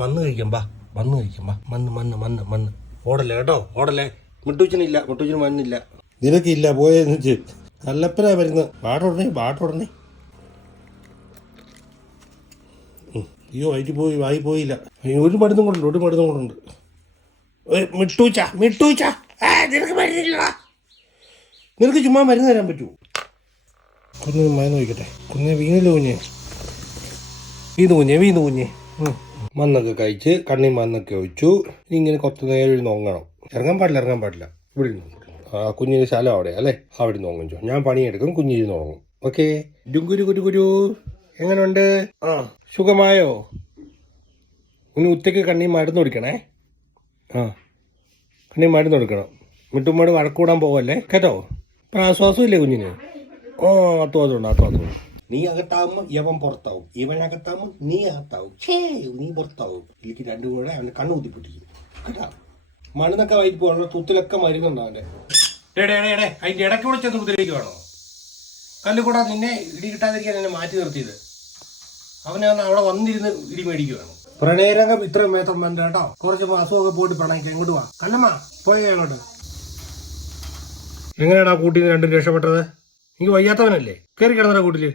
മണ്ണ് കഴിക്കാം ബാ, മണ്ണ് കഴിക്കാം ബാ. മണ്ണ് മണ്ണ് മണ്ണ് മണ്ണ്. ഓടല്ലേ കേട്ടോ, ഓടല്ലേ. മിട്ടൂച്ചനില്ല, മിട്ടൂച്ചന് മണ്ണില്ല. നിനക്കില്ല പോയെന്ന് വെച്ച് കല്ലപ്പന വരുന്നത്. ബാട്ടുടനെ ബാട്ടുടനെ. അയ്യോ വയറ്റി പോയി, വായി പോയില്ല. ഒരു മരുന്നും കൊണ്ടുണ്ട്, ഒരു മരുന്നും കൊണ്ടുണ്ട്. മിട്ടൂച്ച മിട്ടൂച്ച, നിനക്ക് മരുന്നില്ല. നിനക്ക് ചുമ്മാ മരുന്ന് തരാൻ പറ്റുമോ? കുഞ്ഞ് മരുന്ന് വയ്ക്കട്ടെ. കുഞ്ഞ് വീണില്ല കുഞ്ഞ്, വീണ് കുഞ്ഞ്. മണ്ണൊക്കെ കഴിച്ച് കണ്ണി മണ്ണൊക്കെ ഒഴിച്ചു. ഇനി ഇങ്ങനെ കുറച്ച് നേരം നോങ്ങണം. ഇറങ്ങാൻ പാടില്ല. ഇവിടെ ആ കുഞ്ഞിന് സ്ഥലം അവിടെ അല്ലേ, അവിടെ നോങ്ങിച്ചോ. ഞാൻ പണിയെടുക്കും, കുഞ്ഞിന് നോങ്ങും. ഓക്കെ. കുരു എങ്ങനെയുണ്ട്? ആ സുഖമായോ? കുഞ്ഞ് ഉച്ചയ്ക്ക് കണ്ണി മരുന്ന് കൊടുക്കണേ. ആ കണ്ണി മരുന്ന് കൊടുക്കണം. മിട്ടുമ്മോട് വഴക്കൂടാൻ പോവല്ലേ കേട്ടോ. ഇപ്പം ആശ്വാസം ഇല്ലേ കുഞ്ഞിന്? ഓ അത്വാദമുണ്ട്. നീ അകത്താവുമ്പോ ഇവൻ പുറത്താവും, ഇവൻ അകത്താവുമ്പോ നീ അകത്താവും. നീ പുറത്താവും. എനിക്ക് രണ്ടും കൂടെ അവന്റെ കണ്ണു കുത്തിപ്പൊട്ടിക്കും കേട്ടാ. മണ്ണിന്നൊക്കെ വൈകി പോകണം, തുത്തിലൊക്കെ മരുന്നുണ്ടോ അവന്റെ. അതിന്റെ ഇടയ്ക്ക് കൂടെ ചെന്ന് കുതിരയ്ക്ക് വേണോ? കല്ലുകൂടാ നിന്നെ ഇടി കിട്ടാതിരിക്കാൻ എന്നെ മാറ്റി നിർത്തിയത്. അവനെ അവിടെ വന്നിരുന്ന് ഇടി മേടിക്കുവാണ്. പ്രണയരംഗം ഇത്രയും മേത്തം വേണ്ട കേട്ടോ. കുറച്ച് അസുഖമൊക്കെ പോയിട്ട് പ്രണയിക്കാം. ഇങ്ങോട്ട് വാ കണ്ണമ്മ, പോയോ അങ്ങോട്ട്. എങ്ങനെയാടാ കൂട്ടിന്ന് രണ്ടും രക്ഷപ്പെട്ടത്? എനിക്ക് വയ്യാത്തവനല്ലേ കയറി കിടന്നടാ കൂട്ടില്.